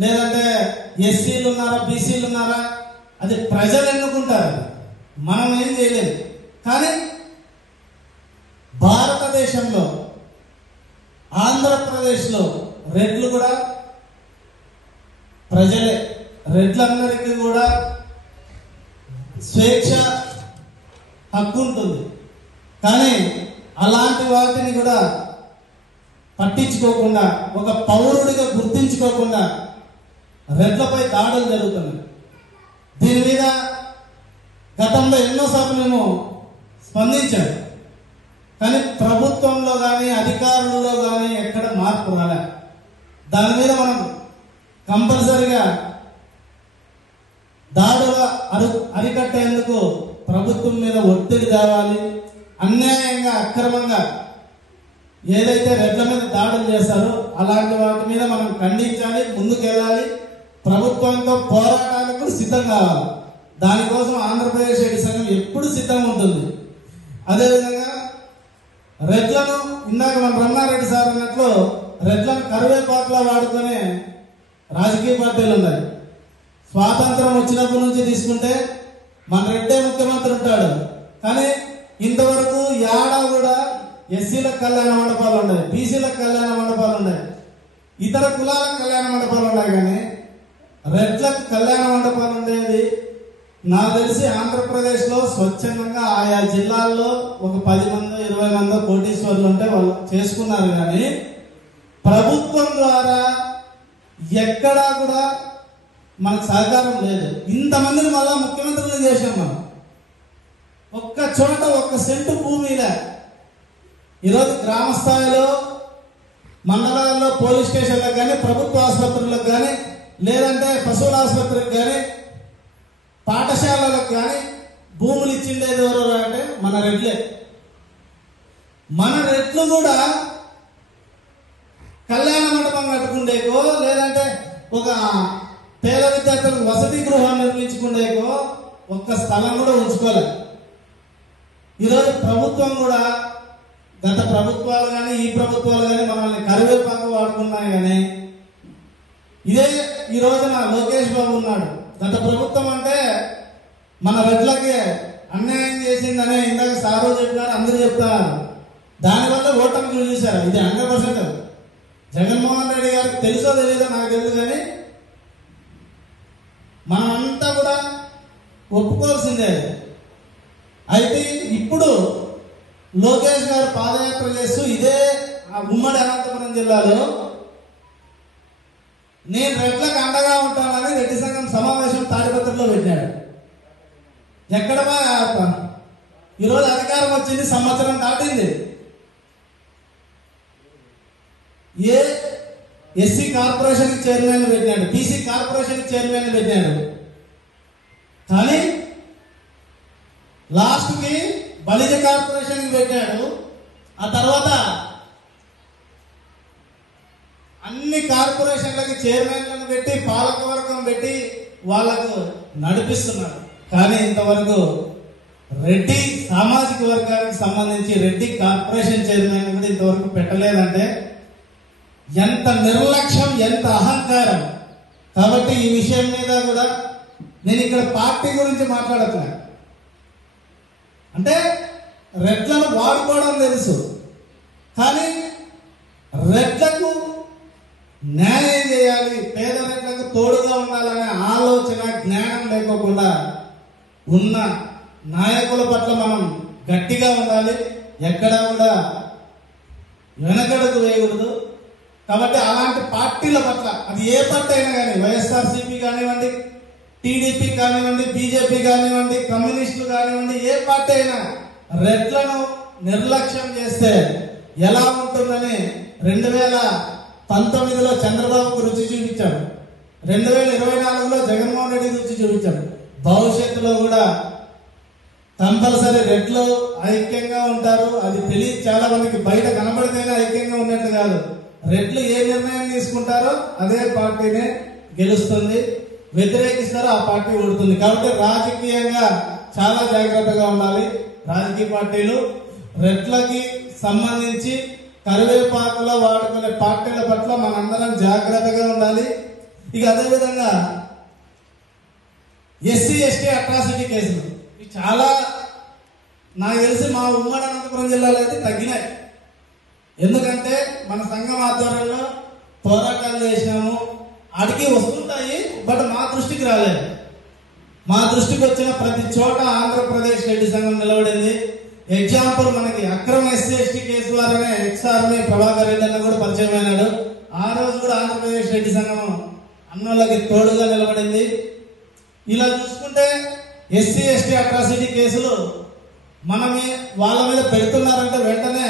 లేదంటే ఎస్సీలు ఉన్నారా, బీసీలు ఉన్నారా, అది ప్రజలు ఎన్నుకుంటారు, మనం ఏం చేయలేదు. కానీ భారతదేశంలో ఆంధ్రప్రదేశ్లో రెడ్లు కూడా ప్రజలే. రెడ్లందరికీ కూడా స్వేచ్ఛ హక్కు ఉంటుంది. కానీ అలాంటి వాటిని కూడా పట్టించుకోకుండా, ఒక పౌరుడిగా గుర్తించుకోకుండా రెడ్లపై దాడులు జరుగుతున్నాయి. దీని మీద గతంలో ఎన్నోసార్లు మేము స్పందించాం. కానీ ప్రభుత్వంలో కానీ అధికారుల్లో కానీ ఎక్కడ మార్పు రాలే. దాని మీద మనం కంపల్సరిగా దాడుల అరికట్టేందుకు ప్రభుత్వం మీద ఒత్తిడి తేవాలి. అన్యాయంగా అక్రమంగా ఏదైతే రెడ్ల మీద దాడులు చేస్తారో అలాంటి వాటి మీద మనం ఖండించాలి, ముందుకెళ్ళాలి. ప్రభుత్వంతో పోరాటానికి సిద్ధం కావాలి. దానికోసం ఆంధ్రప్రదేశ్ రెడ్డి సంఘం ఎప్పుడు సిద్ధంగా ఉంటుంది. అదేవిధంగా రెడ్లను ఇందాక మన రమణారెడ్డి సార్ అన్నట్లు రెడ్లను కరివేపాకులా వాడుకునే రాజకీయ పార్టీలు ఉన్నాయి. స్వాతంత్రం వచ్చినప్పటి నుంచి తీసుకుంటే మన రెడ్డే ముఖ్యమంత్రి ఉంటాడు. కానీ ఇంతవరకు యాడా కూడా ఎస్సీలకు కళ్యాణ మండపాలు ఉన్నాయి, బీసీలకు కళ్యాణ మండపాలు ఉన్నాయి, ఇతర కులాలకు కళ్యాణ మండపాలు ఉన్నాయి. కానీ రెడ్లకు కళ్యాణ మండపాలు ఉండేది నాకు తెలిసి ఆంధ్రప్రదేశ్ లో స్వచ్ఛందంగా ఆయా జిల్లాల్లో ఒక 10 మంది 20 మంది కోటీశ్వర్లు ఉంటే వాళ్ళు చేసుకున్నారు. కానీ ప్రభుత్వం ద్వారా ఎక్కడా కూడా మనకు సహకారం లేదు. ఇంతమందిని మళ్ళా ముఖ్యమంత్రులు చేసాం మనం. ఒక్క చోట ఒక్క సెంటు భూమిలే. ఈరోజు గ్రామ స్థాయిలో మండలాల్లో పోలీస్ స్టేషన్లకు కానీ, ప్రభుత్వ ఆసుపత్రులకు కానీ, లేదంటే పశువుల ఆసుపత్రికి కానీ, పాఠశాలలకు కానీ భూములు ఇచ్చిండేది ఎవరు అంటే మన రెడ్లే. మన రెడ్లు కూడా కళ్యాణ మండపం కట్టుకుండేకో, లేదంటే ఒక పేద విద్యార్థులకు వసతి గృహం నిర్మించుకుండేకో ఒక్క స్థలం కూడా ఉంచుకోలేదు. ఈరోజు ప్రభుత్వం కూడా, గత ప్రభుత్వాలు కానీ ఈ ప్రభుత్వాలు కానీ మనల్ని కరివేపాకు వాడుకున్నాయి. కానీ ఇదే ఈ రోజున లోకేష్ బాబు ఉన్నాడు. గత ప్రభుత్వం అంటే మన రెడ్లకి అన్యాయం చేసిందనే ఇందాక సారు చెప్పినారు, అందరూ చెప్తారు. దానివల్ల ఓటమి చూశారు. ఇది 100%. జగన్మోహన్ రెడ్డి గారికి తెలుసో తెలీదో నాకు తెలుసు. కానీ మనమంతా కూడా ఒప్పుకోవాల్సిందే. అయితే ఇప్పుడు లోకేష్ గారు పాదయాత్ర చేస్తూ ఇదే ఉమ్మడి అనంతపురం జిల్లాలో నేను రెడ్లకు అండగా ఉంటానని రెడ్డి సంఘం సమావేశం తాడిపత్రిలో పెట్టాడు. ఎక్కడ ఈరోజు అధికారం వచ్చింది, సంవత్సరం దాటింది. ఏ ఎస్సీ కార్పొరేషన్ చైర్మన్ పెట్టాడు, బీసీ కార్పొరేషన్ చైర్మన్ పెట్టాడు. కానీ లాస్ట్ కి బలిజ కార్పొరేషన్ పెట్టాడు. ఆ తర్వాత అన్ని కార్పొరేషన్లకి చైర్మన్లను పెట్టి పాలకవర్గం పెట్టి వాళ్లకు నడిపిస్తున్నారు. కానీ ఇంతవరకు రెడ్డి సామాజిక వర్గానికి సంబంధించి రెడ్డి కార్పొరేషన్ చైర్మన్ కూడా ఇంతవరకు పెట్టలేదంటే ఎంత నిర్లక్ష్యం, ఎంత అహంకారం. కాబట్టి ఈ విషయం మీద కూడా నేను ఇక్కడ పార్టీ గురించి మాట్లాడుతున్నా. అంటే రెడ్లను వాడుకోవడం తెలుసు, కానీ రెడ్లకు న్యాయం చేయాలి, పేద రెడ్లకు తోడుగా ఉండాలనే ఆలోచన, జ్ఞానం లేకోకుండా ఉన్న నాయకుల పట్ల మనం గట్టిగా ఉండాలి. ఎక్కడా కూడా వెనకడుగు వేయకూడదు. కాబట్టి అలాంటి పార్టీల పట్ల, అది ఏ పార్టీ అయినా కానీ, వైఎస్ఆర్సీపీ కానివ్వండి, టీడీపీ కానివ్వండి, బీజేపీ కానివ్వండి, కమ్యూనిస్టులు కానివ్వండి, ఏ పార్టీ అయినా రెడ్లను నిర్లక్ష్యం చేస్తే ఎలా ఉంటుందని 2019లో చంద్రబాబుకు రుచి చూపించాం, 2024లో జగన్మోహన్ రెడ్డి రుచి చూపించాం. భవిష్యత్తులో కూడా కంపల్సరీ రెడ్లు ఐక్యంగా ఉంటారు. అది తెలియదు చాలా మందికి, బయట కనబడితేనే ఐక్యంగా ఉన్నట్టు కాదు. రెడ్లు ఏ నిర్ణయం తీసుకుంటారో అదే పార్టీనే గెలుస్తుంది, వ్యతిరేకిస్తారో ఆ పార్టీ ఓడుతుంది. కాబట్టి రాజకీయంగా చాలా జాగ్రత్తగా ఉండాలి. రాజకీయ పార్టీలు రెడ్లకి సంబంధించి కరివేపాకులో వాడుకునే పార్టీల పట్ల మనందరం జాగ్రత్తగా ఉండాలి. ఇక అదేవిధంగా ఎస్సీ ఎస్టీ అట్రాసిటీ కేసులు చాలా నాకు తెలిసి మా ఉమ్మడి అనంతపురం జిల్లాలో అయితే తగ్గినాయి. ఎందుకంటే మన సంఘం ఆధ్వర్యంలో పోరాటాలు చేసినాము, అడిగి వస్తుంటాయి, బట్ మా దృష్టికి రాలేదు. మా దృష్టికి వచ్చిన ప్రతి చోట ఆంధ్రప్రదేశ్ రెడ్డి సంఘం నిలబడింది. ఎగ్జాంపుల్ మనకి అక్రమ ఎస్సీ ఎస్టీ కేసు ద్వారానే ఎక్స్ఆర్మీ ప్రభాకర్ రెడ్డి అన్న కూడా పరిచయం అయినాడు. ఆ రోజు కూడా ఆంధ్రప్రదేశ్ రెడ్డి సంఘం అన్నోళ్ళకి తోడుగా నిలబడింది. ఇలా చూసుకుంటే ఎస్సీ ఎస్టీ అట్రాసిటీ కేసులు వాళ్ళ మీద పెడుతున్నారంటే వెంటనే